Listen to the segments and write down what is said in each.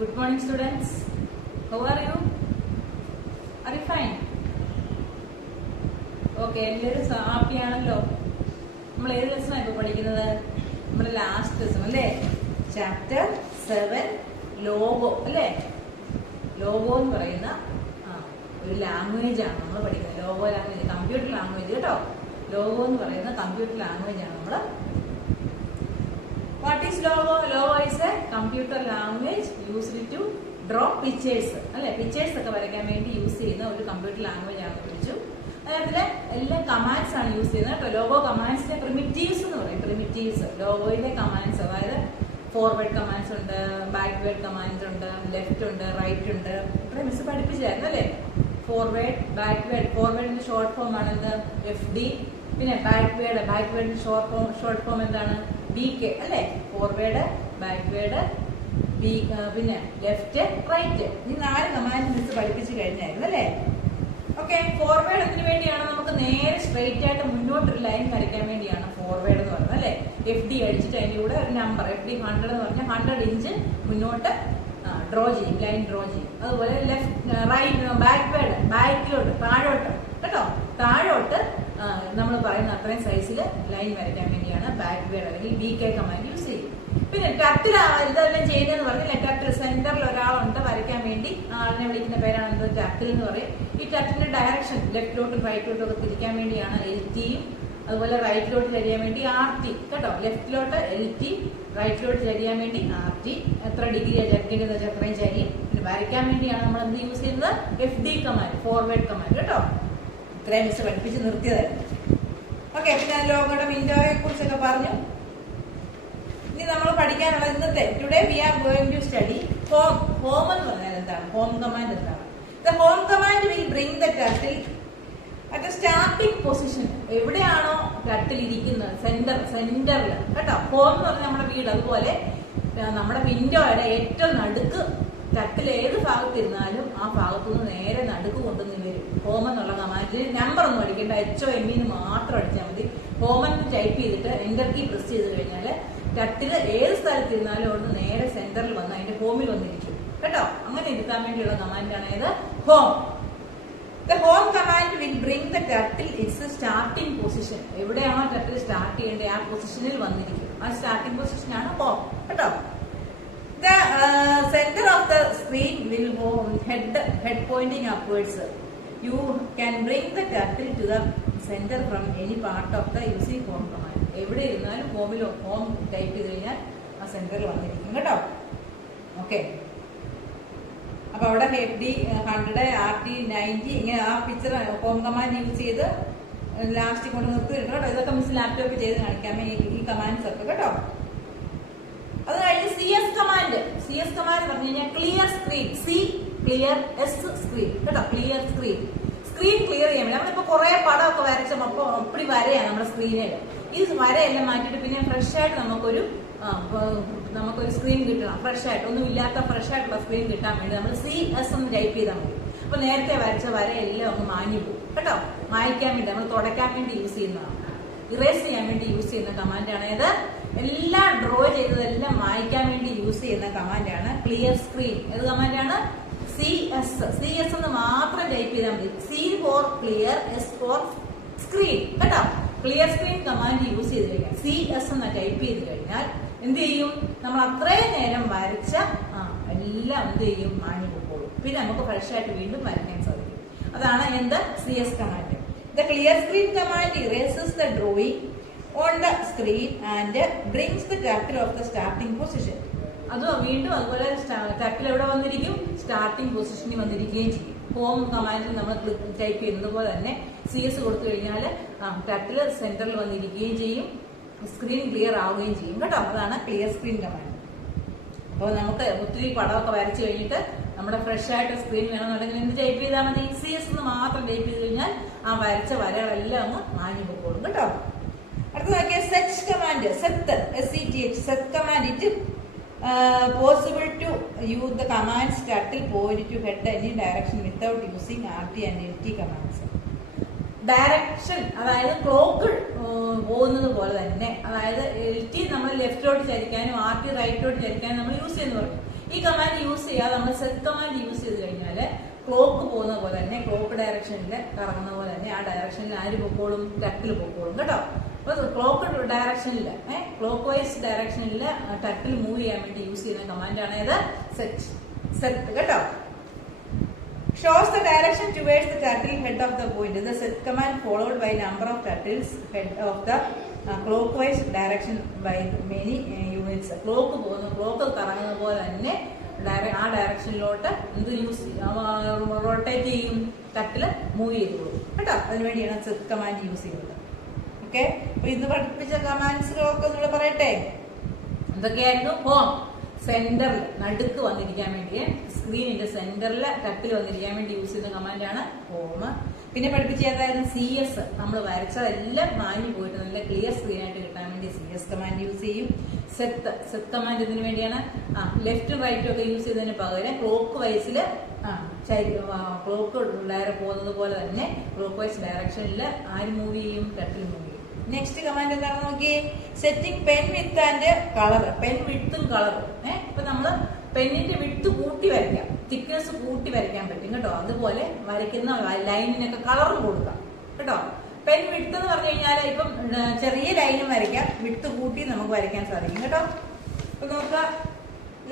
Good morning, students. How are you? Are you fine? Okay, എല്ലാവരും happy ആണല്ലോ. നമ്മൾ ഏത് ലെസണാണ് ഇപ്പോൾ പഠിക്കുന്നത്? നമ്മുടെ ലാസ്റ്റ് ലെസൺ അല്ലേ? ചാപ്റ്റർ 7 ലോഗോ അല്ലേ? ലോഗോ എന്ന് പറയുന്ന ഒരു ലാംഗ്വേജ് ആണ് നമ്മൾ പഠിക്കുന്നത്. ലോഗോ ലാംഗ്വേജ്, കമ്പ്യൂട്ടർ ലാംഗ്വേജ് കേട്ടോ. ലോഗോ എന്ന് പറയുന്ന കമ്പ്യൂട്ടർ ലാംഗ്വേജ് ആണ് നമ്മൾ. What is logo? Logo is a computer language used to draw pictures. അല്ലെ, പിക്ചേഴ്സ് ഒക്കെ വരയ്ക്കാൻ വേണ്ടി യൂസ് ചെയ്യുന്ന ഒരു കമ്പ്യൂട്ടർ ലാംഗ്വേജ് ആണ് വിളിച്ചു. അതിലെ എല്ലാ കമാൻഡ്സ് ആണ് യൂസ് ചെയ്യുന്നത് കേട്ടോ. ലോഗോ കമാൻഡ്സിന്റെ പ്രിമിറ്റീവ്സ് എന്ന് പറയും. പ്രിമിറ്റീവ്സ് ലോഗോയിലെ കമാൻഡ്സ്, അതായത് ഫോർവേഡ് കമാൻഡ്സ് ഉണ്ട്, ബാക്ക്വേർഡ് കമാൻഡ്സ് ഉണ്ട്, ലെഫ്റ്റ് ഉണ്ട്, റൈറ്റ് ഉണ്ട്. ഇവിടെ മിസ് പഠിപ്പിച്ചായിരുന്നു അല്ലേ? Forward, backward. ഫോർവേഡിന്റെ ഷോർട്ട് ഫോം ആണ് എന്ത്? FD. പിന്നെ ബാക്ക്വേർഡിന്റെ ഷോർട്ട് ഫോം എന്താണ്? BK അല്ലെ? ഫോർവേഡ്, ബാക്ക്വേർഡ്, പിന്നെ ലെഫ്റ്റ്, റൈറ്റ്. ഈ 4 കമാൻഡ് മിസ് പഠിപ്പിച്ചു കഴിഞ്ഞായിരുന്നു അല്ലേ? ഓക്കെ. ഫോർവേഡ് എന്തിനു വേണ്ടിയാണ്? നമുക്ക് നേരെ സ്ട്രെയിറ്റ് ആയിട്ട് മുന്നോട്ടൊരു ലൈൻ വരയ്ക്കാൻ വേണ്ടിയാണ് ഫോർവേഡ് എന്ന് പറയുന്നത് അല്ലെ? FD അടിച്ചിട്ട് അതിന്റെ കൂടെ ഒരു നമ്പർ FD 100 എന്ന് പറഞ്ഞാൽ 100 ഇഞ്ച് മുന്നോട്ട് ഡ്രോ ചെയ്യും, ലൈൻ ഡ്രോ ചെയ്യും. അതുപോലെ ബാക്ക്വേർഡ്, ബാക്കിലോട്ട്, താഴോട്ട് കേട്ടോ. താഴോട്ട് നമ്മൾ പറയുന്ന അത്രയും സൈസിൽ ലൈൻ വരയ്ക്കാൻ വേണ്ടിയാണ് ബാക്ക്വേർഡ് അല്ലെങ്കിൽ BK കമാൻഡ് യൂസ് ചെയ്യും. പിന്നെ ടർട്ടിൽ ഇതെല്ലാം ചെയ്യുന്നതെന്ന് പറഞ്ഞാൽ ടർട്ടിൽ സെന്ററിൽ ഒരാളുണ്ട് വരയ്ക്കാൻ വേണ്ടി. ആളിനെ വിളിക്കുന്ന പേരാണ് എന്ത്? ടർട്ടിൽ എന്ന് പറയും. ഈ ടർട്ടിന്റെ ഡയറക്ഷൻ ലെഫ്റ്റിലോട്ടും റൈറ്റിലോട്ടും ഒക്കെ തിരിക്കാൻ വേണ്ടിയാണ് LTയും, അതുപോലെ റൈറ്റിലോട്ട് തിരിയാൻ വേണ്ടി RT കേട്ടോ. ലെഫ്റ്റിലോട്ട് LT, റൈറ്റിലോട്ട് തിരിയാൻ വേണ്ടി RT. എത്ര ഡിഗ്രിയാണ് ചരിക്കേണ്ടത് വെച്ചാൽ അത്രയും ചരിയും. പിന്നെ വരയ്ക്കാൻ വേണ്ടിയാണ് നമ്മൾ എന്ത് യൂസ് ചെയ്യുന്നത്? FD കമാൻഡ്, ഫോർവേഡ് കമാൻഡ് കേട്ടോ. ഇത്രയും മിസ് പഠിപ്പിച്ച് നിർത്തിയതായിരുന്നു. ഓക്കെ. പിന്നെ ലോഗോയുടെ വിൻഡോയെ കുറിച്ചൊക്കെ പറഞ്ഞു. ഇനി നമ്മൾ പഠിക്കാനുള്ള ഇന്നത്തെ today we are going to study home. Home എന്ന് പറഞ്ഞാൽ എന്താണ്? ഹോം കമാൻഡ് എന്താണ്? The home command will bring the turtle at starting position. എവിടെയാണോ ടർട്ടിൽ ഇരിക്കുന്നത്, സെന്ററിൽ കേട്ടോ. ഹോം എന്ന് പറഞ്ഞാൽ നമ്മുടെ വീട്. അതുപോലെ നമ്മുടെ വിൻഡോയുടെ ഏറ്റവും നടുക്ക് ടർട്ടിൽ ഏത് ഭാഗത്തിരുന്നാലും ആ ഭാഗത്തുനിന്ന് നേരെ നടുക്ക് കൊണ്ടുവന്ന് വരും. ഹോം എന്നുള്ള കമാൻഡിൽ നമ്പർ ഒന്നും അടിക്കേണ്ട, HOM മാത്രം അടിച്ചാൽ മതി. ഹോം എന്ന് ടൈപ്പ് ചെയ്തിട്ട് എന്റർ കീ പ്രസ് ചെയ്ത് കഴിഞ്ഞാൽ ടർട്ടിൽ ഏത് സ്ഥലത്തിരുന്നാലും അവിടെ നേരെ സെന്ററിൽ വന്ന് അതിന്റെ ഹോമിൽ വന്നിരിക്കും കേട്ടോ. അങ്ങനെ ഇരുത്താൻ വേണ്ടിയുള്ള കമാൻഡാണ് ഏത്? Home. The home command will bring the turtle it's starting position. എവിടെയാണോ ടർട്ടിൽ സ്റ്റാർട്ട് ചെയ്യേണ്ടത് ആ പൊസിഷനിൽ വന്നിരിക്കും. ആ സ്റ്റാർട്ടിംഗ് പൊസിഷനാണ് ഹോം കേട്ടോ. The center of the screen will go head pointing upwards. You can bring the turtle to the center from any part of the using home command. എവിടെ ഇരുന്നാലും home type ചെയ്ത് കഴിഞ്ഞാൽ ആ സെന്ററിൽ വന്നിരിക്കും കേട്ടോ. ഓക്കെ. അപ്പൊ അവിടെ FD 100, RT 90 ഇങ്ങനെ ആ പിക്ചർ ഹോം കമാൻഡ് യൂസ് ചെയ്ത് ലാസ്റ്റ് കൊണ്ട് നിർത്തിയിട്ടുണ്ട് കേട്ടോ. ഇതൊക്കെ മിസ് ലാപ്ടോപ്പ് ചെയ്ത് കാണിക്കാമേ ഈ കമാൻഡ്സ് ഒക്കെ കേട്ടോ. അത് കഴിഞ്ഞ് CS കമാൻഡ്. CS കമാൻഡ് പറഞ്ഞു കഴിഞ്ഞാൽ ക്ലിയർ സ്ക്രീൻ. ക്ലിയർ, സ്ക്രീൻ കേട്ടോ. Clear screen. സ്ക്രീൻ ക്ലിയർ ചെയ്യാൻ വേണ്ടി നമ്മളിപ്പോ കുറെ പടമൊക്കെ വരച്ചപ്പോ അപ്പടി വരയാണ് നമ്മുടെ സ്ക്രീനിൽ. ഈ വരയെല്ലാം മാറ്റിയിട്ട് പിന്നെ ഫ്രഷ് ആയിട്ട് നമുക്കൊരു സ്ക്രീൻ കിട്ടണം. ഫ്രഷ് ആയിട്ട് ഒന്നും ഇല്ലാത്ത ഫ്രഷ് ആയിട്ടുള്ള സ്ക്രീൻ കിട്ടാൻ വേണ്ടി നമ്മൾ CS എന്ന് ടൈപ്പ് ചെയ്താൽ മതി. അപ്പൊ നേരത്തെ വരച്ച വരയെല്ലാം ഒന്ന് മാഞ്ഞു പോകും കേട്ടോ. മായ്ക്കാൻ വേണ്ടി നമ്മൾ തുടയ്ക്കാൻ വേണ്ടി യൂസ് ചെയ്യുന്നതാണ്. ഇറേസ് ചെയ്യാൻ വേണ്ടി യൂസ് ചെയ്യുന്ന കമാൻഡാണ് ഏത്? എല്ലാം ഡ്രോ ചെയ്തതെല്ലാം മായ്ക്കാൻ വേണ്ടി യൂസ് ചെയ്യുന്ന കമാൻഡാണ് ക്ലിയർ സ്ക്രീൻ. ഏത് കമാൻഡാണ്? CS എന്ന് മാത്രം ടൈപ്പ് ചെയ്താൽ മതി. C for clear, S for screen കേട്ടോ. ക്ലിയർ സ്ക്രീൻ കമാൻഡ് യൂസ് ചെയ്ത് കഴിഞ്ഞാൽ CS എന്ന് ടൈപ്പ് ചെയ്ത് കഴിഞ്ഞാൽ എന്ത് ചെയ്യും? നമ്മൾ അത്രയും നേരം വരച്ച എല്ലാം എന്ത് ചെയ്യും? മാഞ്ഞു പോകും. പിന്നെ നമുക്ക് ഫ്രഷ് ആയിട്ട് വീണ്ടും വരയ്ക്കാൻ സാധിക്കും. അതാണ് എന്ത്? CS command. The clear screen command erases the drawing on the screen and brings the turtle of the starting position. വീണ്ടും അതുപോലെ ടർട്ടിൽ എവിടെ വന്നിരിക്കും? സ്റ്റാർട്ടിംഗ് പൊസിഷനിൽ വന്നിരിക്കുകയും ചെയ്യും. ഹോം കമാൻഡിൽ നമ്മൾ ടൈപ്പ് ചെയ്യുന്നത് പോലെ തന്നെ CS കൊടുത്തു കഴിഞ്ഞാൽ ടർട്ടിൽ സെന്ററിൽ വന്നിരിക്കുകയും ചെയ്യും, സ്ക്രീൻ ക്ലിയർ ആവുകയും ചെയ്യും കേട്ടോ. അതാണ് ക്ലിയർ സ്ക്രീൻ കമാൻഡ്. അപ്പോൾ നമുക്ക് ഒത്തിരി പടമൊക്കെ വരച്ചു കഴിഞ്ഞിട്ട് നമ്മുടെ ഫ്രഷ് ആയിട്ട് സ്ക്രീൻ വേണമെന്നുണ്ടെങ്കിൽ എന്ത് ടൈപ്പ് ചെയ്താൽ മതി? CS എന്ന് മാത്രം ടൈപ്പ് ചെയ്ത് കഴിഞ്ഞാൽ ആ വരച്ച വരകളെല്ലാം അങ്ങ് മാഞ്ഞു പോയിക്കോളും കേട്ടോ. അടുത്ത നോക്കിയാൽ set command. SET command. It possible to use the commands turtle point to head any direction without using RT and LT commands. Direction, അതായത് ക്ലോക്ക് പോകുന്നത് പോലെ തന്നെ, അതായത് LT നമ്മൾ ലെഫ്റ്റിലോട്ട് ചരിക്കാനും RT റൈറ്റിലോട്ട് ചരിക്കാനും നമ്മൾ യൂസ് ചെയ്യുന്നു പറയും. ഈ കമാൻഡ് യൂസ് ചെയ്യാതെ നമ്മൾ സെറ്റ് കമാൻഡ് യൂസ് ചെയ്ത് കഴിഞ്ഞാൽ ക്ലോക്ക് പോകുന്ന പോലെ തന്നെ, ക്ലോക്ക് ഡയറക്ഷനിൽ കറങ്ങുന്ന പോലെ തന്നെ ആ ഡയറക്ഷനിൽ ആര് പൊക്കോളും? ടർട്ടിൽ പൊക്കോളും കേട്ടോ. അപ്പൊ ക്ലോക്ക് ഡയറക്ഷനിൽ ക്ലോക്ക് വൈസ് ഡയറക്ഷനിൽ ടർട്ടിൽ മൂവ് ചെയ്യാൻ വേണ്ടി യൂസ് ചെയ്യുന്ന കമാൻഡാണ് ഇത് സെറ്റ് കേട്ടോ. Shows the direction towards the turtle head of the point. The set command followed by number of turtles head of the clockwise direction by many units. Clock കറങ്ങുന്ന പോലെ തന്നെ ആ ഡയറക്ഷനിലോട്ട് എന്ത് യൂസ് റൊട്ടേറ്റ് ചെയ്യും? ടർട്ടില് move ചെയ്തോളൂ കേട്ടോ. അതിനുവേണ്ടിയാണ് സെറ്റ് കമാൻഡ് യൂസ് ചെയ്യുന്നത്. ഓക്കെ, അപ്പൊ ഇന്ന് പഠിപ്പിച്ച കമാൻഡ്സുകളൊക്കെ നിങ്ങൾ പറയട്ടെ. എന്തൊക്കെയായിരുന്നു? ഹോം, സെന്ററിൽ നടുക്ക് വന്നിരിക്കാൻ വേണ്ടി, സ്ക്രീനിന്റെ സെന്ററിൽ ടർട്ടിൽ വന്നിരിക്കാൻ വേണ്ടി യൂസ് ചെയ്യുന്ന കമാൻഡാണ് ഹോം. പിന്നെ പഠിപ്പിച്ച ഏതായിരുന്നു? CS. നമ്മൾ വരച്ചതെല്ലാം മാഞ്ഞു പോയിട്ട് നല്ല ക്ലിയർ സ്ക്രീൻ ആയിട്ട് കിട്ടാൻ വേണ്ടി CS കമാൻഡ് യൂസ് ചെയ്യും. സെറ്റ് കമാൻഡ് ഇതിനു വേണ്ടിയാണ് ലെഫ്റ്റും റൈറ്റും ഒക്കെ യൂസ് ചെയ്തതിന് പകരം ക്ലോക്ക് വൈസിൽ ക്ലോക്ക് ഡയറ പോകുന്നത് പോലെ തന്നെ ക്ലോക്ക് വൈസ് ഡയറക്ഷനിൽ ആര് മൂവ് ചെയ്യും? ടർട്ടിൽ മൂവ് ചെയ്യും. നെക്സ്റ്റ് കമാൻഡ് എന്താണെന്ന് നോക്കിയേ. Setting pen with and colour. Pen വിത്തും കളറും. ഇപ്പൊ നമ്മള് പെന്നിന്റെ വിട്ട് കൂട്ടി വരയ്ക്കാം, തിക്നെസ് കൂട്ടി വരയ്ക്കാൻ പറ്റും കേട്ടോ. അതുപോലെ വരയ്ക്കുന്ന ലൈനിനൊക്കെ കളറും കൊടുക്കാം കേട്ടോ. പെൻ വിട്ട് എന്ന് പറഞ്ഞു കഴിഞ്ഞാൽ ഇപ്പം ചെറിയ ലൈനും വരയ്ക്കാം, വിട്ട് കൂട്ടി നമുക്ക് വരയ്ക്കാൻ സാധിക്കും കേട്ടോ. ഇപ്പൊ നോക്കുക,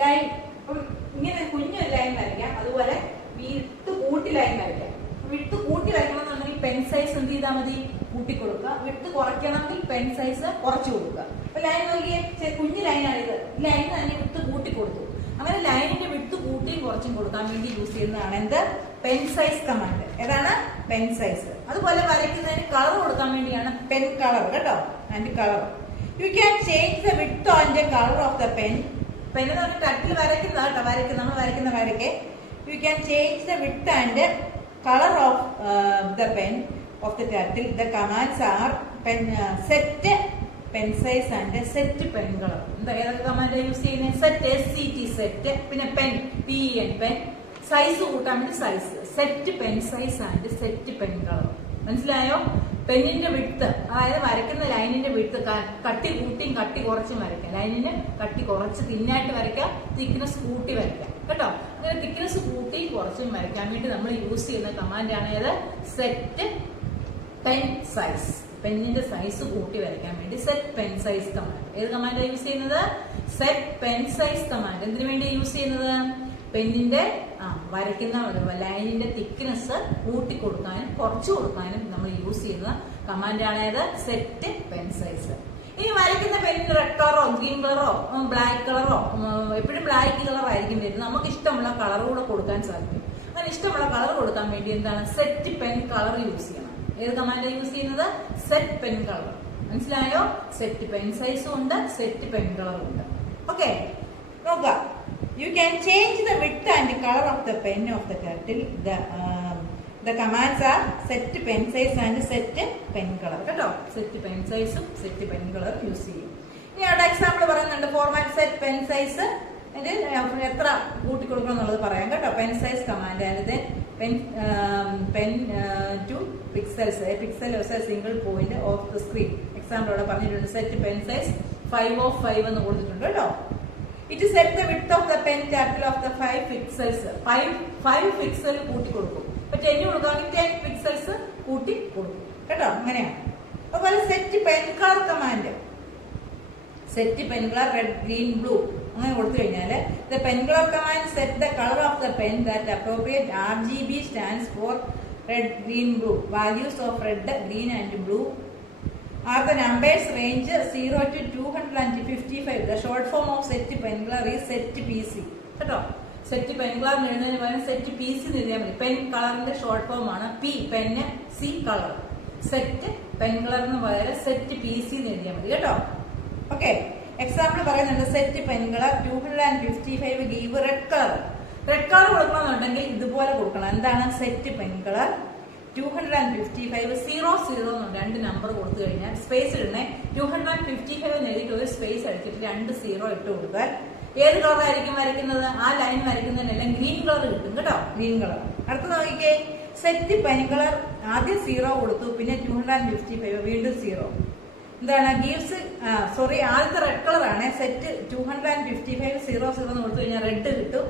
ലൈൻ ഇപ്പം ഇങ്ങനെ കുഞ്ഞൊരു ലൈൻ വരയ്ക്കാം, അതുപോലെ വിട്ട് കൂട്ടി ലൈൻ വരയ്ക്കാം. വിട്ട് കൂട്ടി വരയ്ക്കണം എന്നുണ്ടെങ്കിൽ പെൻ സൈസ് എന്ത് ചെയ്താൽ മതി? കൂട്ടി കൊടുക്കുക. വിട്ട് കുറയ്ക്കണമെങ്കിൽ പെൻ സൈസ് കുറച്ചു കൊടുക്കുക. അപ്പൊ ലൈൻ നോക്കിയേ, കുഞ്ഞു ലൈനാണിത്. ലൈൻ തന്നെ വിട്ട് കൂട്ടി കൊടുത്തു. അങ്ങനെ ലൈനിന്റെ വിട്ട് കൂട്ടിയും കുറച്ചും കൊടുക്കാൻ വേണ്ടി യൂസ് ചെയ്യുന്നതാണ് എന്ത്? Pen size command. ഏതാണ്? Pen size. അതുപോലെ വരയ്ക്കുന്നതിന് കളർ കൊടുക്കാൻ വേണ്ടിയാണ് പെൻ കളർ കേട്ടോ. And colour. You can change the width and colour of the pen. Pen എന്ന് പറഞ്ഞാൽ ടർട്ടിൽ വരയ്ക്കുന്ന കേട്ടോ, നമ്മൾ വരയ്ക്കുന്ന വരയ്ക്ക് you can change the width and color of the pen of the turtle. The commands are set pen size and set pen color. ഏതൊക്കെ command use ചെയ്യുന്നത്? Set, SET set, പിന്നെ പെൻ, PEN പെൻ, സൈസ് കൂട്ടാൻ വേണ്ടി size, set pen size and set pen colour. മനസ്സിലായോ? പെന്നിന്റെ width, അതായത് വരയ്ക്കുന്ന ലൈനിന്റെ width കട്ടി കൂട്ടിയും കട്ടി കുറച്ചും വരയ്ക്കാം. ലൈനിന് കട്ടി കുറച്ച് തിന്നായിട്ട് വരയ്ക്കാം, തിക്നെസ് കൂട്ടി വരയ്ക്കാം കേട്ടോ. അങ്ങനെ തിക്നെസ് കൂട്ടി കുറച്ചും വരയ്ക്കാൻ വേണ്ടി നമ്മൾ യൂസ് ചെയ്യുന്ന കമാൻഡാണ് ഏത്? Set pen size. പെന്നിന്റെ സൈസ് കൂട്ടി വരയ്ക്കാൻ വേണ്ടി സെറ്റ് പെൻ സൈസ് കമാൻഡ്. ഏത് കമാൻഡാണ് യൂസ് ചെയ്യുന്നത്? Set pen size command. എന്തിനു വേണ്ടി യൂസ് ചെയ്യുന്നത്? പെന്നിന്റെ വരയ്ക്കുന്ന ലൈനിന്റെ തിക്നെസ് കൂട്ടി കൊടുക്കാനും കുറച്ചു കൊടുക്കാനും നമ്മൾ യൂസ് ചെയ്യുന്ന കമാൻഡാണ് ഏത്? Set pen size. ഇനി വരയ്ക്കുന്ന പെന്നിന് റെഡ് കളറോ ഗ്രീൻ കളറോ ബ്ലാക്ക് കളറോ, എപ്പോഴും ബ്ലാക്ക് കളർ ആയിരിക്കും വരുന്നത്. നമുക്ക് ഇഷ്ടമുള്ള കളർ കൂടെ കൊടുക്കാൻ സാധിക്കും. അങ്ങനെ ഇഷ്ടമുള്ള കളർ കൊടുക്കാൻ വേണ്ടി എന്താണ്? സെറ്റ് പെൻ കളർ യൂസ് ചെയ്യണം. ഏത് കമാൻഡാണ് യൂസ് ചെയ്യുന്നത്? Set pen colour. മനസ്സിലായോ? സെറ്റ് പെൻ സൈസും ഉണ്ട്, സെറ്റ് പെൻ കളറും ഉണ്ട്. ഓക്കെ, നോക്കാം. You can change the width and color of the pen of the turtle. The commands are set pen size and set pen color. കേട്ടോ, set pen സൈസും set pen colour use ചെയ്യും. ഇനി അവിടെ example പറയുന്നുണ്ട്. Format set pen size എത്ര കൂട്ടി കൊടുക്കണം എന്നുള്ളത് പറയാം കേട്ടോ. പെൻ സൈസ് കമാൻഡ് ആയത് pen two pixels, pixel single point of the screen. Example അവിടെ പറഞ്ഞിട്ടുണ്ട്. സെറ്റ് പെൻ സൈസ് 5 of 5 എന്ന് കൊടുത്തിട്ടുണ്ട് കേട്ടോ. It is set the width of the pen turtle of the 5 pixels. 5 pixel കൂട്ടി കൊടുക്കും. ഇപ്പൊ 10 കൊടുക്കുകയാണെങ്കിൽ 10 പിക്സൽസ് കൂട്ടി കൊടുക്കും കേട്ടോ. അങ്ങനെയാണ്. അതുപോലെ set pen colour command. Set pen colour red green blue അങ്ങനെ കൊടുത്തു കഴിഞ്ഞാല് the pen color command set the color of the pen that appropriate RGB stands for red, green, blue. Values of red, green and blue are the numbers range 0 to 255. The short form of set pen color is set PC. കേട്ടോ, set pen colour എഴുതുന്നതിന് പകരം set PC എന്ന് എഴുതിയാൽ മതി. Pen കളറിന്റെ short form ആണ് P, pen, C colour. Set pen കളറിന് പകരം സെറ്റ് PC എന്ന് എഴുതിയാൽ മതി കേട്ടോ. ഓക്കെ, എക്സാമ്പിൾ പറയുന്നുണ്ട്. Set pen colour 255 give red colour. Red colour കൊടുക്കണമെന്നുണ്ടെങ്കിൽ ഇതുപോലെ കൊടുക്കണം. എന്താണ്? സെറ്റ് പെൻ കളർ 255 00 രണ്ട് നമ്പർ കൊടുത്തു കഴിഞ്ഞാൽ സ്പേസ് ഇടണേ. 255 എന്ന് എഴുതിയിട്ട് ഒരു സ്പേസ് അടിച്ചിട്ട് 2 0 ഇട്ട് കൊടുത്താൽ ഏത് കളർ ആയിരിക്കും വരയ്ക്കുന്നത്? ആ ലൈൻ വരയ്ക്കുന്നതിനെല്ലാം ഗ്രീൻ കളർ കിട്ടും കേട്ടോ. Green colour. അടുത്ത് നോക്കിക്കേ. സെറ്റ് പെൻ കളർ ആദ്യം 0 കൊടുത്തു, പിന്നെ 255 വീണ്ടും 0. എന്താണ് ഗീവ്സ് സോറി ആദ്യത്തെ റെഡ് കളർ ആണ്. സെറ്റ് 255 0 കൊടുത്തു കഴിഞ്ഞാൽ റെഡ് കിട്ടും.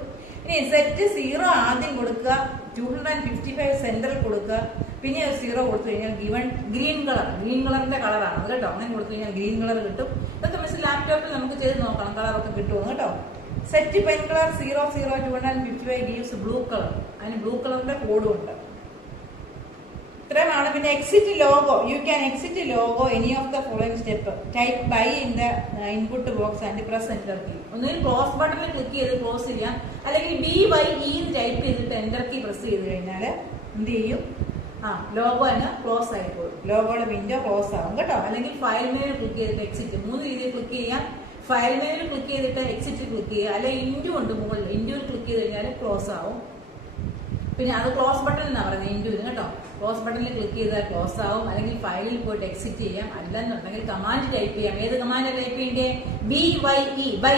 ഇനി സെറ്റ് 0 ആദ്യം കൊടുക്കുക, 255 സെന്ററിൽ കൊടുക്കുക, പിന്നെ 0 കൊടുത്തു കഴിഞ്ഞാൽ ഗിവൺ ഗ്രീൻ കളറിന്റെ കളറാണ് അത് കേട്ടോ. അങ്ങനെ കൊടുത്തു കഴിഞ്ഞാൽ ഗ്രീൻ കളർ കിട്ടും. ഇതൊക്കെ മിസ് ലാപ്ടോപ്പിൽ നമുക്ക് ചെയ്ത് നോക്കണം കളറൊക്കെ കിട്ടുമോ കേട്ടോ. Set pen colour 0 0 255 gives blue colour. അതിന് ബ്ലൂ കളറിന്റെ കോഡും ഉണ്ട്. ഇത്രയുമാണ്. പിന്നെ exit Logo, you can exit Logo any of the following step. Type bye in the input box and press enter key. ഒന്നുകിൽ ക്ലോസ് ബട്ടണിൽ ക്ലിക്ക് ചെയ്ത് ക്ലോസ് ചെയ്യാം, അല്ലെങ്കിൽ BYE ടൈപ്പ് ചെയ്തിട്ട് എന്റർ കീ പ്രസ് ചെയ്ത് കഴിഞ്ഞാൽ എന്ത് ചെയ്യും, ലോഗോ തന്നെ ക്ലോസ് ആയി പോകും. ലോഗോയുടെ വിൻഡോ ക്ലോസ് ആവും കേട്ടോ. അല്ലെങ്കിൽ ഫയൽ മെനുവിൽ ക്ലിക്ക് ചെയ്തിട്ട് എക്സിറ്റ്, 3 രീതിയിൽ ക്ലിക്ക് ചെയ്യാം. ഫയൽ മെനുവിൽ ക്ലിക്ക് ചെയ്തിട്ട് എക്സിറ്റ് ക്ലിക്ക് ചെയ്യുക, അല്ലെങ്കിൽ ഇൻഡു ഉണ്ട് മുകളിൽ, ഇൻഡുവിൽ ക്ലിക്ക് ചെയ്ത് കഴിഞ്ഞാൽ ക്ലോസ് ആവും. പിന്നെ അത് ക്ലോസ് ബട്ടൺ എന്നാണ് പറയുന്നത് ഇൻഡുവിന് കേട്ടോ. ക്ലോസ് ബട്ടണിൽ ക്ലിക്ക് ചെയ്താൽ ക്ലോസ് ആവും. അല്ലെങ്കിൽ ഫയലിൽ പോയിട്ട് എക്സിറ്റ് ചെയ്യാം. അല്ലെന്നുണ്ടെങ്കിൽ കമാൻഡ് ടൈപ്പ് ചെയ്യാം. ഏത് കമാൻഡ് ടൈപ്പ് ചെയ്യേണ്ടേ? BYE bye.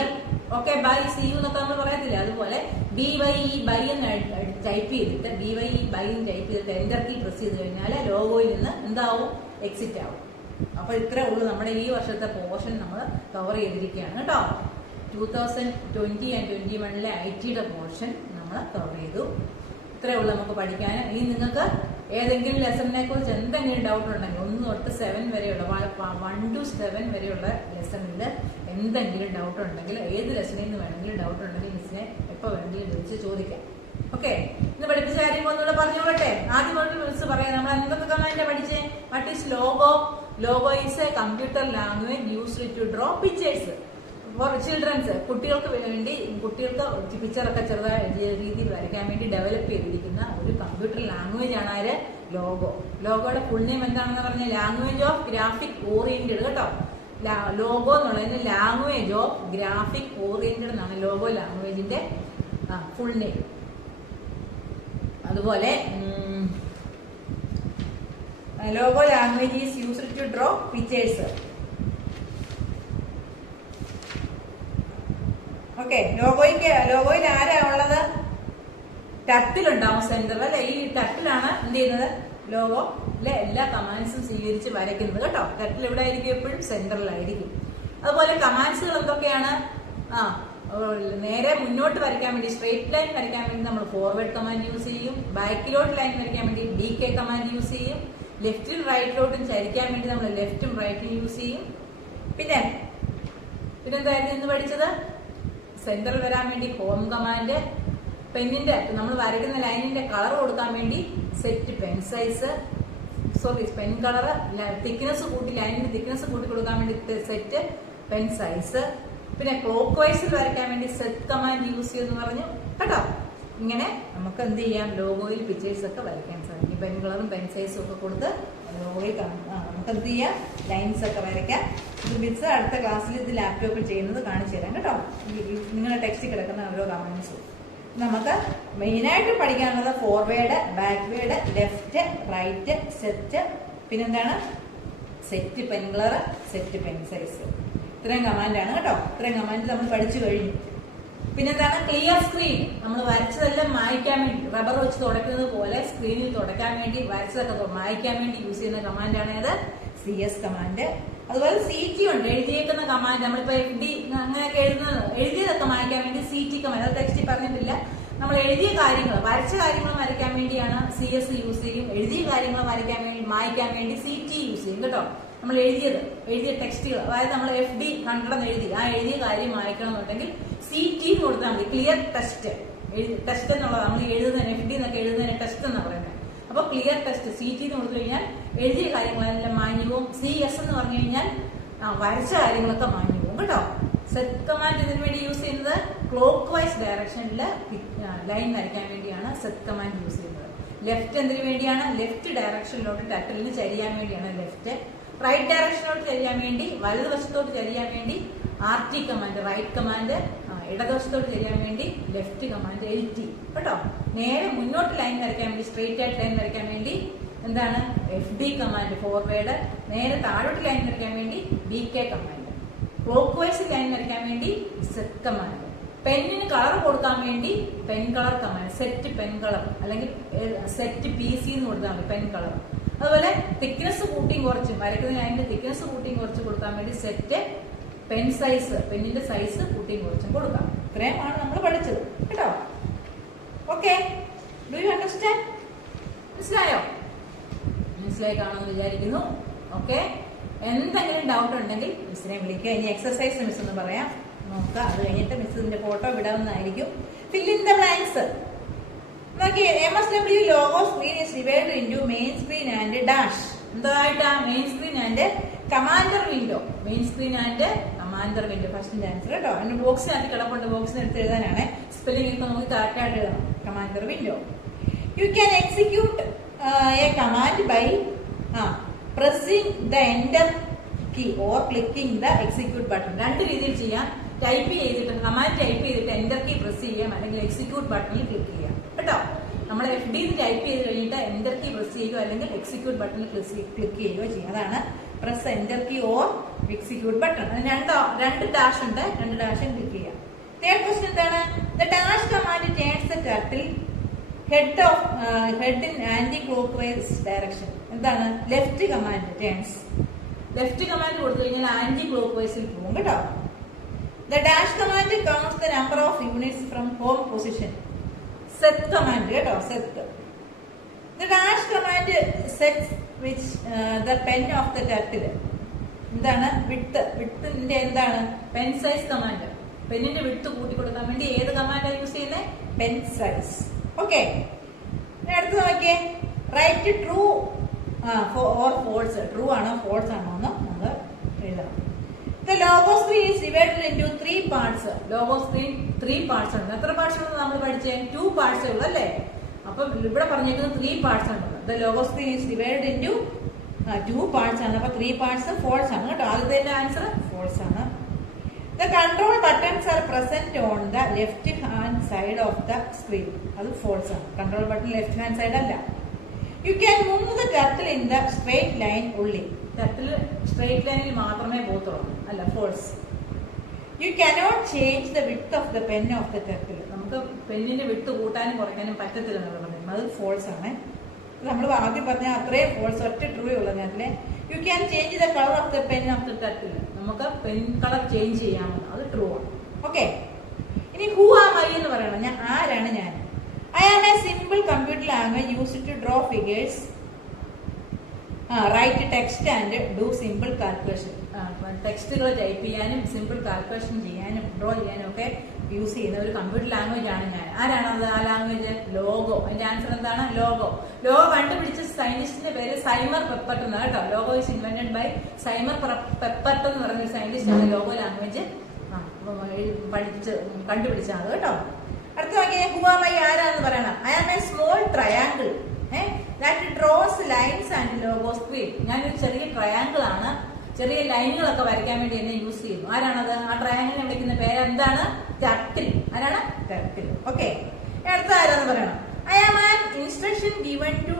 Okay, bye CU എന്നൊക്കെ നമ്മൾ പറയത്തില്ല, അതുപോലെ BYE ബൈ എന്ന് ടൈപ്പ് ചെയ്തിട്ട് BYE ബൈ എന്ന് ടൈപ്പ് ചെയ്തിട്ട് എന്റർ കീ പ്രസ് ചെയ്ത് കഴിഞ്ഞാൽ ലോഗോയിൽ നിന്ന് എന്താവും, എക്സിറ്റ് ആവും. അപ്പൊ ഇത്രേ ഉള്ളൂ നമ്മുടെ ഈ വർഷത്തെ പോർഷൻ നമ്മൾ കവർ ചെയ്തിരിക്കുകയാണ് കേട്ടോ. 2020 and 2021 IT പോർഷൻ നമ്മൾ കവർ ചെയ്തു. ഇത്രേ ഉള്ളൂ നമുക്ക് പഠിക്കാൻ. ഇനി നിങ്ങൾക്ക് ഏതെങ്കിലും ലെസണിനെ കുറിച്ച് എന്തെങ്കിലും ഡൗട്ട് ഉണ്ടെങ്കിൽ 1 തൊട്ട് 7 വരെയുള്ള 1 to 7 വരെയുള്ള ലെസണിൽ എന്തെങ്കിലും ഡൗട്ട് ഉണ്ടെങ്കിൽ, ഏത് ലെസണിൽ നിന്ന് വേണമെങ്കിലും ഡൗട്ട് ഉണ്ടെങ്കിൽ മിസ്സിനെ എപ്പോൾ വേണമെങ്കിലും വിളിച്ച് ചോദിക്കാം. ഓക്കെ, ഇന്ന് പഠിപ്പിച്ച കാര്യം ഒന്നുകൂടെ പറഞ്ഞോട്ടെ. ആദ്യം തൊട്ട് മിസ് പറയാം, നമ്മൾ എന്തൊക്കെ കമാൻഡാ പഠിച്ചേ? What is Logo? Logo is a computer language used to draw pictures for childrens. കുട്ടികൾക്ക് വേണ്ടി, കുട്ടികൾക്ക് പിക്ചറൊക്കെ ചെറുതായ രീതിയിൽ വരയ്ക്കാൻ വേണ്ടി ഡെവലപ്പ് ചെയ്തിരിക്കുന്ന ഒരു കമ്പ്യൂട്ടർ ലാംഗ്വേജ് ആണ് ആര്? ലോഗോ. ലോഗോയുടെ ഫുൾ നെയിം എന്താണെന്ന് പറഞ്ഞാൽ ലാംഗ്വേജ് ഓഫ് ഗ്രാഫിക് ഓറിയന്റഡ് കേട്ടോ. ലോഗോ എന്നുള്ളതിന് ലാംഗ്വേജ് ഓഫ് ഗ്രാഫിക് ഓറിയന്റഡ് എന്നാണ് ലോഗോ ലാംഗ്വേജിന്റെ ഫുൾ നെയിം. അതുപോലെ Logo language is used to draw pictures. Okay, ലോഗോയിൽ ആരാ ഉള്ളത്? ടർട്ടിലുണ്ടാവും സെന്ററിൽ അല്ലെ. ഈ ടർട്ടിലാണ് എന്ത് ചെയ്യുന്നത്, ലോഗോയിലെ എല്ലാ കമാൻഡ്സും സ്വീകരിച്ച് വരയ്ക്കുന്നത് കേട്ടോ. ടർട്ടിൽ എവിടെ ആയിരിക്കും? എപ്പോഴും സെന്ററിലായിരിക്കും. അതുപോലെ കമാൻഡ്സുകൾ എന്തൊക്കെയാണ്? നേരെ മുന്നോട്ട് വരയ്ക്കാൻ വേണ്ടി, സ്ട്രേറ്റ് ലൈൻ വരയ്ക്കാൻ വേണ്ടി നമ്മൾ ഫോർവേഡ് കമാൻഡ് യൂസ് ചെയ്യും. ബാക്കിലോട്ട് ലൈൻ വരയ്ക്കാൻ വേണ്ടി DK കമാൻഡ് യൂസ് ചെയ്യും. ലെഫ്റ്റും റൈറ്റിലോട്ടും ചരിക്കാൻ വേണ്ടി നമ്മൾ ലെഫ്റ്റും റൈറ്റും യൂസ് ചെയ്യും. പിന്നെന്തായിരുന്നു ഇന്ന് പഠിച്ചത്? സെന്ററിൽ വരാൻ വേണ്ടി ഹോം കമാൻഡ്. പെന്നിന്റെ നമ്മൾ വരയ്ക്കുന്ന ലൈനിന്റെ കളർ കൊടുക്കാൻ വേണ്ടി set pen size, pen colour, thickness കൂട്ടി, ലൈനിന്റെ തിക്നെസ് കൂട്ടി കൊടുക്കാൻ വേണ്ടി സെറ്റ് പെൻ സൈസ്. പിന്നെ ക്ലോക്ക് വൈസിൽ വരയ്ക്കാൻ വേണ്ടി സെറ്റ് കമാൻഡ് യൂസ് ചെയ്യുമെന്ന് പറഞ്ഞു കേട്ടോ. ഇങ്ങനെ നമുക്ക് എന്ത് ചെയ്യാം, ലോഗോയിൽ പിക്ചേഴ്സ് ഒക്കെ വരയ്ക്കാൻ സാധിക്കും. പെൻ കളറും പെൻ സൈസും ഒക്കെ കൊടുത്ത് ലോഗോയിൽ നമുക്ക് എന്ത് ചെയ്യാം, ലൈൻസ് ഒക്കെ വരയ്ക്കാം. ഇത് മിസ് അടുത്ത ക്ലാസ്സിൽ ഇത് ലാപ്ടോപ്പിൽ ചെയ്യുന്നത് കാണിച്ചു തരാം കേട്ടോ. നിങ്ങളുടെ ടെക്സ്റ്റിൽ കിടക്കുന്ന ഓരോ കമന്റ്സും നമുക്ക് മെയിനായിട്ട് പഠിക്കാനുള്ളത് forward, backward, left, right, set, പിന്നെന്താണ് set pen colour, set pen size. ഇത്രയും കമാൻഡാണ് കേട്ടോ. ഇത്രയും കമാൻഡ് നമ്മൾ പഠിച്ചു കഴിഞ്ഞു. പിന്നെന്താണ് ക്ലിയർ സ്ക്രീൻ. നമ്മൾ വരച്ചതെല്ലാം മായ്ക്കാൻ വേണ്ടി, റബ്ബർ വെച്ച് തുടയ്ക്കുന്നത് പോലെ സ്ക്രീനിൽ തുടയ്ക്കാൻ വേണ്ടി, വരച്ചതൊക്കെ മായ്ക്കാൻ വേണ്ടി യൂസ് ചെയ്യുന്ന കമാൻഡാണ് അത് CS കമാൻഡ്. അതുപോലെ CT ഉണ്ട്, എഴുതിയേക്കുന്ന കമാൻഡ്. നമ്മളിപ്പോ FD അങ്ങനെയൊക്കെ എഴുതിയതൊക്കെ മായ്ക്കാൻ വേണ്ടി CT കമാൻഡ്. അത് ടെക്സ്റ്റിൽ പറഞ്ഞിട്ടില്ല. നമ്മൾ എഴുതിയ കാര്യങ്ങൾ, വരച്ച കാര്യങ്ങൾ വരയ്ക്കാൻ വേണ്ടിയാണ് CS യൂസ് ചെയ്യും. എഴുതിയ കാര്യങ്ങൾ വരയ്ക്കാൻ വേണ്ടി, മായ്ക്കാൻ വേണ്ടി CT യൂസ് ചെയ്യും കേട്ടോ. നമ്മൾ എഴുതിയ ടെക്സ്റ്റുകൾ, അതായത് നമ്മൾ FD 100 എഴുതി, ആ എഴുതിയ കാര്യം മായ്ക്കണം എന്നുണ്ടെങ്കിൽ CT കൊടുത്താൽ മതി. ക്ലിയർ ടെസ്റ്റ് എന്നുള്ളത് നമ്മൾ എഴുതുന്നതിന്, FD എന്നൊക്കെ എഴുതുന്നതിന് ടെസ്റ്റ് എന്നാണ് പറയുന്നത്. അപ്പൊ ക്ലിയർ ടെസ്റ്റ് CT എന്ന് കൊടുത്തു കഴിഞ്ഞാൽ എഴുതിയ കാര്യങ്ങളെല്ലാം മാഞ്ഞു പോകും. CS എന്ന് പറഞ്ഞു കഴിഞ്ഞാൽ വരച്ച കാര്യങ്ങളൊക്കെ മാഞ്ഞു പോകും കേട്ടോ. സെറ്റ് കമാൻഡ് ഇതിനു വേണ്ടി യൂസ് ചെയ്യുന്നത് ക്ലോക്ക് വൈസ് ഡയറക്ഷനിൽ ലൈൻ വരയ്ക്കാൻ വേണ്ടിയാണ് സെറ്റ് കമാൻഡ് യൂസ് ചെയ്യുന്നത്. ലെഫ്റ്റ് എന്തിനു വേണ്ടിയാണ്? ലെഫ്റ്റ് ഡയറക്ഷനിലോട്ട് ടർട്ടിലിന് ചരിയാൻ വേണ്ടിയാണ് ലെഫ്റ്റ്. റൈറ്റ് ഡയറക്ഷനിലോട്ട് ചരിയാൻ വേണ്ടി, വലതുവശത്തോട്ട് ചരിയാൻ വേണ്ടി RT കമാൻഡ്, റൈറ്റ് കമാൻഡ്. ഇടതുവശത്തോട്ട് ചരിയാൻ വേണ്ടി ലെഫ്റ്റ് കമാൻഡ് LT കേട്ടോ. നേരെ മുന്നോട്ട് ലൈൻ വരയ്ക്കാൻ വേണ്ടി, സ്ട്രെയിറ്റ് ആയിട്ട് ലൈൻ വരയ്ക്കാൻ വേണ്ടി എന്താണ് FD കമാൻഡ് ഫോർവേഡ്. നേരെ താഴോട്ട് ലൈൻ വരയ്ക്കാൻ വേണ്ടി BK command. Clock vice line വരയ്ക്കാൻ വേണ്ടി സെറ്റ് കമാൻഡ്. പെന്നിന് കളർ കൊടുക്കാൻ വേണ്ടി pen colour command, set pen colour, അല്ലെങ്കിൽ സെറ്റ് PC എന്ന് കൊടുത്താൽ മതി പെൻ കളർ. അതുപോലെ തിക്നെസ് കൂട്ടിയും കുറച്ചും വരയ്ക്കുന്ന അതിന്റെ തിക്നെസ് കൂട്ടിയും കുറച്ച് കൊടുക്കാൻ വേണ്ടി സെറ്റ് പെൻ സൈസ്, പെന്നിന്റെ സൈസ് കൂട്ടിയും കുറച്ചും കൊടുക്കാം. ഇത്രയുമാണ് നമ്മൾ പഠിച്ചത് കേട്ടോ. Okay, do you understand? മനസ്സിലായോ? മനസ്സിലായി കാണുമെന്ന് വിചാരിക്കുന്നു. ഓക്കെ, എന്തെങ്കിലും ഡൗട്ട് ഉണ്ടെങ്കിൽ മിസ്സിനെ വിളിക്കുക. ഇനി എക്സസൈസ് മിസ് എന്ന് പറയാം, നോക്കുക. അത് കഴിഞ്ഞിട്ട് മിസ്സിന്റെ ഫോട്ടോ വിടാവുന്നതായിരിക്കും. Fill in the blanks. നോക്കിയേ, MSW Logo screen is divided into main screen and dash. എന്തായിട്ടാ? Main screen and commander window. Main screen and commander window. First answer കേട്ടോ. അതിന് ബോക്സിനകത്ത് കിടപ്പുണ്ട്, ബോക്സിന് എടുത്ത് എഴുതാനാണ്. സ്പെല്ലിംഗ് ഒക്കെ നമുക്ക് കറക്റ്റ് ആയിട്ട് എഴുതണം. Commander window. You can execute a command by pressing the enter key or clicking the execute button. രണ്ട് രീതിയിൽ ചെയ്യാം. ടൈപ്പ് ചെയ്തിട്ട് കമാൻഡ് ടൈപ്പ് ചെയ്തിട്ട് എന്റർ കീ പ്രസ് ചെയ്യാം, അല്ലെങ്കിൽ എക്സിക്യൂട്ട് ബട്ടണിൽ ക്ലിക്ക് ചെയ്യാം കേട്ടോ. നമ്മൾ FD ടൈപ്പ് ചെയ്ത് കഴിഞ്ഞിട്ട് എന്റർ കീ പ്രസ് ചെയ്യുകയോ അല്ലെങ്കിൽ എക്സിക്യൂട്ട് ബട്ടണിൽ ക്ലിക്ക് ചെയ്യുകയോ ചെയ്യും. അതാണ് press enter key or execute button. അതിന് രണ്ട് ഡാഷ് ഉണ്ട്, രണ്ട് ഡാഷും ക്ലിക്ക് ചെയ്യാം. തേർഡ് ക്വസ്റ്റ്യൻ എന്താണ്? The dash command turns the turtle head in anti clock wise direction. എന്താണ്? Left command turns. Left command കൊടുത്തു കഴിഞ്ഞാൽ ആന്റി ക്ലോക്ക് വൈസിൽ പോകും കേട്ടോ. The dash command counts the number of units from home position. Set command കേട്ടോ, set. The dash command sets which the pen of the turtle. എന്താണ്? വിത്തിന്റെ എന്താണ്? Pen size command. പെന്നിന്റെ വിട്ട് കൂട്ടി കൊടുക്കാൻ വേണ്ടി ഏത് കമാൻഡാണ് യൂസ് ചെയ്യുന്നത്? Pen size. ഓക്കെ, അടുത്ത് നോക്കിയേ. Right true or false. True ആണോ ഫോൾസ് ആണോ എന്ന് നമ്മൾ എഴുതണം. The logo screen is divided into 3 parts. Logo screen 3 parts ഉണ്ട്. എത്ര പാർട്സ് ഉണ്ട് നമ്മൾ പഠിച്ചേ? 2 പാർട്സ് ഉള്ളൂ അല്ലേ? അപ്പൊ ഇവിടെ പറഞ്ഞിരിക്കുന്നത് 3 പാർട്സ് ആണ്. The logo screen is divided into 2 parts ആണ്. അപ്പൊ 3 പാർട്സ് ഫോൾസ് ആണ് കേട്ടോ. ആദ്യത്തെ ആൻസർ ഫോൾസ് ആണ്. The control buttons are present on the left hand side of the screen. അത് ഫോൾസ് ആണ്. Control button left hand side അല്ല. You can move the turtle in the straight line only. Turtle straight ലൈനിൽ മാത്രമേ പോകത്തുള്ളൂ. അല്ല, false. You cannot change the width of the pen of the turtle. നമുക്ക് പെന്നിന്റെ വിട്ട് കൂട്ടാനും കുറയ്ക്കാനും പറ്റത്തില്ല എന്നാണ് പറയുന്നത്. അത് ഫോൾസ് ആണ്. നമ്മൾ ആദ്യം പറഞ്ഞ അത്രയും ഫോൾസ്, ഒറ്റ ട്രൂ ഉള്ളത് അതിലെ. U can change the colour of the pen of the turtle. നമുക്ക് പെൻ കളർ ചേഞ്ച് ചെയ്യാമെന്ന്. അത് ട്രൂ ആണ്. ഓക്കെ, ഇനി ഹൂ ആം ഐ എന്ന് പറയണം. ഞാൻ ആരാണ് ഞാൻ? I am a simple computer language used to draw figures, write text and do simple calculation. ടെക്സ്റ്റുകൾ ടൈപ്പ് ചെയ്യാനും സിമ്പിൾ കാൽക്കുലേഷൻ ചെയ്യാനും ഡ്രോ ചെയ്യാനും ഒക്കെ യൂസ് ചെയ്യുന്ന ഒരു കമ്പ്യൂട്ടർ ലാംഗ്വേജ് ആണ് ഞാൻ. ആരാണത് ആ ലാംഗ്വേജ്? ലോഗോ. അതിന്റെ ആൻസർ എന്താണ്? ലോഗോ. ലോഗോ കണ്ടുപിടിച്ച സയന്റിസ്റ്റിന്റെ പേര് സൈമർ പെപ്പർട്ട് എന്നാണ് കേട്ടോ. ലോഗോ ഇസ് ഇൻവെന്റഡ് ബൈ സൈമർ പെപ്പർട്ട് എന്ന് പറയുന്ന ഒരു സയന്റിസ്റ്റ് ആണ് ലോഗോ ലാംഗ്വേജ് കണ്ടുപിടിച്ചത് കേട്ടോ. അടുത്ത നോക്കിയേ, ഹൂ ആം ഐ ആരാന്ന് പറയണം. I am a small triangle that draws lines and Logo screen. ഞാനൊരു ചെറിയ ട്രയാങ്കിൾ ആണ്. ചെറിയ ലൈനുകളൊക്കെ വരയ്ക്കാൻ വേണ്ടി എന്നെ യൂസ് ചെയ്യുന്നു. ആരാണത്? ആ ട്രയാങ്കിളിനെ വിളിക്കുന്ന പേര് എന്താണ്? ടർട്ടിൽ. ആരാണ്? ടർട്ടിൽ. ഓക്കെ, അടുത്ത ആരാന്ന് പറയണം. I am an instruction given to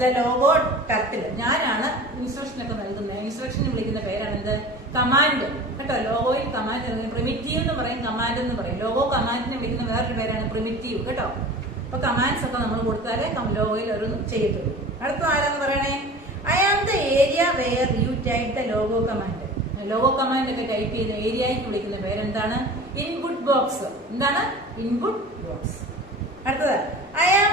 the Logo turtle. ഞാനാണ് ഇൻസ്ട്രക്ഷനൊക്കെ നൽകുന്നത്. ഇൻസ്ട്രക്ഷൻ വിളിക്കുന്ന പേരാണ് എന്ത്? കമാൻഡ് കേട്ടോ. ലോഗോയിൽ കമാൻഡ് പ്രിമിറ്റീവ് എന്ന് പറയും, കമാൻഡ് എന്ന് പറയും. ലോഗോ കമാൻഡിനെ വിളിക്കുന്ന വേറൊരു പേരാണ് പ്രിമിറ്റീവ് കേട്ടോ. അപ്പൊ കമാൻഡ്സ് ഒക്കെ നമ്മൾ കൊടുത്താലേ ലോഗോയിൽ ഒരു ചെയ്യത്തുള്ളൂ. അടുത്ത ആരാന്ന് പറയണേ. I am the area where you type the Logo command. Logo command ഒക്കെ ടൈപ്പ് ചെയ്യുന്ന ഏരിയയ്ക്ക് വിളിക്കുന്ന പേരെന്താണ്? Input box. എന്താണ്? Input box. അടുത്തത്, I am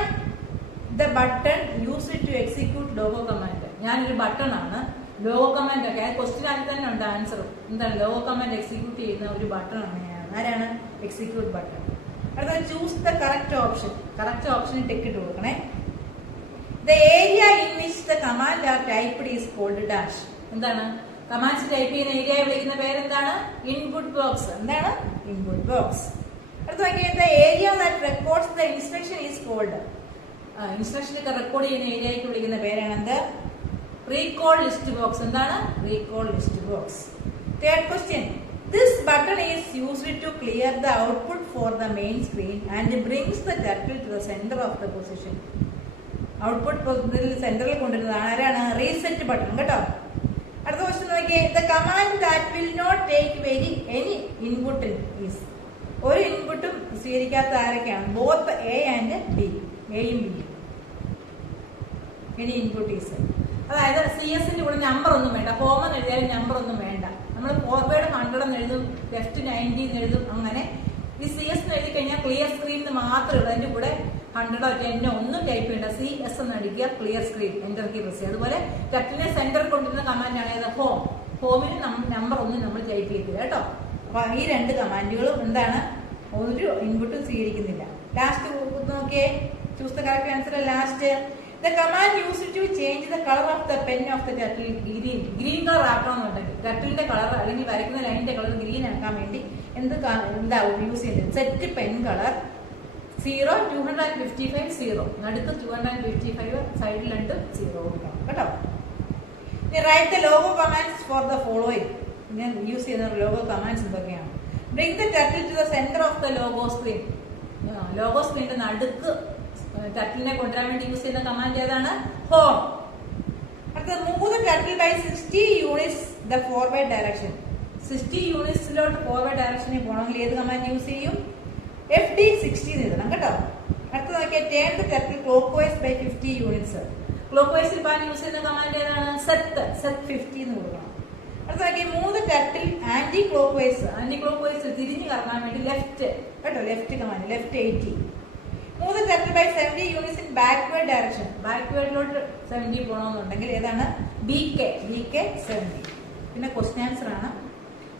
the button used to execute Logo command. ഞാനൊരു ബട്ടൺ ആണ്. ലോഗോ കമാൻഡ് ഒക്കെ ക്വസ്റ്റ്യൻ ആദ്യം തന്നെ ഉണ്ട് ആൻസർ. എന്താണ്? ലോഗോ കമാൻഡ് എക്സിക്യൂട്ട് ചെയ്യുന്ന ഒരു ബട്ടൺ ആണ് ഞാൻ. ആരാണ്? Execute button. അടുത്തത്, choose the correct option. Correct ഓപ്ഷന് ടിക്ക് ഇട്ട് കൊടുക്കണേ. The area in which the command are typed is called dash. എന്താണ്? കമാൻഡ്സ് ടൈപ്പ് ചെയ്യുന്ന ഏരിയയെ വിളിക്കുന്ന പേരെന്താണ്? Input box. എന്താണ്? Input box. അടുത്ത നോക്കിയാൽ the area that records the instruction is called. ഇൻസ്ട്രക്ഷനൊക്കെ റെക്കോർഡ് ചെയ്യുന്ന ഏരിയയ്ക്ക് വിളിക്കുന്ന പേരാണ് എന്ത്? Recall list box. എന്താണ്? Recall list box. Third question, this button is used to clear the output for the main screen and brings the turtle to the center of the position. Output സെന്ററിൽ കൊണ്ടുവരുന്നത് ആരാണ്? Reset button കേട്ടോ. അടുത്ത question നോക്കിയേ, the command that will not take any input is. ഒരു ഇൻപുട്ടും സ്വീകരിക്കാത്ത ആരൊക്കെയാണ്? Both A and B. എയും ബിയും. ഇനി ഇൻപുട്ട് ഈസ്, അതായത് CS ന്റെ കൂടെ നമ്പർ ഒന്നും വേണ്ട, ഹോം എന്ന് എഴുതിയാലും നമ്പർ ഒന്നും വേണ്ട. നമ്മൾ ഫോർവേഡ് 100 എന്ന് എഴുതും, ലെഫ്റ്റ് 90 എന്ന് എഴുതും. അങ്ങനെ ഈ CS എന്ന് എഴുതി കഴിഞ്ഞാൽ ക്ലിയർ സ്ക്രീൻ എന്ന് മാത്രമേ ഉള്ളൂ. അതിന്റെ കൂടെ 100 10 ഒന്നും ടൈപ്പ് ചെയ്യണ്ട. CS എന്ന് അടിക്കുക, clear screen, enter key press ചെയ്യുക. അതുപോലെ ടർട്ടിലിനെ സെന്ററിൽ കൊണ്ടിരുന്ന കമാൻഡാണ് ഏത് ഹോം. ഹോമിന് നമ്പർ ഒന്നും നമ്മൾ ടൈപ്പ് ചെയ്തില്ല കേട്ടോ. അപ്പൊ ഈ 2 കമാൻഡുകളും എന്താണ്, ഒരു ഇൻപുട്ടും സ്വീകരിക്കുന്നില്ല. ലാസ്റ്റ് നോക്കിയേ, choose the correct answer. Last the command use to change the colour of the pen of the turtle. Green colour ആക്കണമെന്നുണ്ടെങ്കിൽ ടർട്ടിലിന്റെ കളർ അല്ലെങ്കിൽ വരയ്ക്കുന്ന ലൈനിന്റെ കളർ ഗ്രീൻ ആക്കാൻ വേണ്ടി എന്താവും യൂസ് ചെയ്യുന്നത്? സെറ്റ് പെൻ കളർ 0 255 0, നടുക്ക് 255, സൈഡിൽ 2 0 കൊടുക്കണം കേട്ടോ. Write the Logo commands for the following. ഞാൻ യൂസ് ചെയ്യുന്ന ലോഗോ കമാൻഡ്സ് എന്തൊക്കെയാണ്? Bring the turtle to the centre of the Logo screen. Logo സ്ക്രീനിന്റെ നടുക്ക് ടർട്ടിലിനെ കൊണ്ടുവരാൻ വേണ്ടി യൂസ് ചെയ്യുന്ന കമാൻഡ് ഏതാണ്? ഹോം. അടുത്തത് move the turtle by 60 units the forward direction. 60 യൂണിറ്റ്സിലോട്ട് ഫോർവേഡ് ഡയറക്ഷനിൽ പോകണമെങ്കിൽ ഏത് കമാൻഡ് യൂസ് ചെയ്യും? FD 60 എഴുതണം കേട്ടോ. അടുത്ത നോക്കിയാൽ turn the turtle clock wise by 50 units. Clock വൈസിൽ പോകാൻ യൂസ് ചെയ്യുന്ന കമാൻഡ് ഏതാണ്? സെറ്റ് 50 എന്ന് കൊടുക്കണം. അടുത്ത നോക്കിയാൽ മൂന്ന് ടർട്ടിൽ ആന്റി ക്ലോക്ക് വൈസ് തിരിഞ്ഞു കറങ്ങാൻ വേണ്ടി ലെഫ്റ്റ് കേട്ടോ, ലെഫ്റ്റ് കമാൻഡ് ലെഫ്റ്റ് 80. മൂന്ന് turtle by 70 units in backward direction. ബാക്ക്വേർഡിലോട്ട് 70 പോകണമെന്നുണ്ടെങ്കിൽ ഏതാണ്? BK 70. പിന്നെ ക്വസ്റ്റ്യൻ ആൻസർ ആണ്.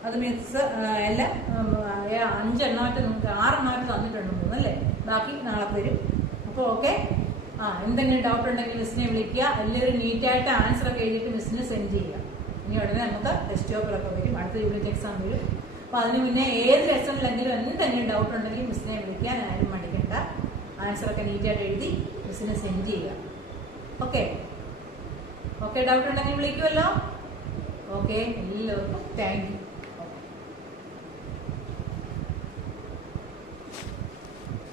അത് മീൻസ് എല്ലാം 5 എണ്ണമായിട്ട് നമുക്ക് 6 എണ്ണമായിട്ട് തന്നിട്ടുണ്ടെന്ന് അല്ലേ. ബാക്കി നാളെ തരും. അപ്പോൾ ഓക്കെ. എന്തെങ്കിലും ഡൗട്ട് ഉണ്ടെങ്കിൽ മിസ്സിനെ വിളിക്കുക. എല്ലാവരും നീറ്റായിട്ട് ആൻസർ ഒക്കെ എഴുതിയിട്ട് മിസ്സിന് സെൻഡ് ചെയ്യുക. ഇനി ഉടനെ നമുക്ക് ടെസ്റ്റ് പേപ്പറൊക്കെ വരും, അടുത്ത യൂണിറ്റ് എക്സാം വരും. അപ്പോൾ അതിന് മുന്നേ ഏത് ലെസണിലെങ്കിലും എന്തെങ്കിലും ഡൗട്ട് ഉണ്ടെങ്കിൽ മിസ്സിനെ വിളിക്കാൻ ആരും മടിക്കണ്ട. ആൻസറൊക്കെ നീറ്റായിട്ട് എഴുതി മിസ്സിന് സെൻഡ് ചെയ്യുക. ഓക്കെ ഓക്കെ, ഡൗട്ട് ഉണ്ടെങ്കിൽ വിളിക്കുമല്ലോ. ഓക്കെ, എല്ലാവർക്കും താങ്ക് യു.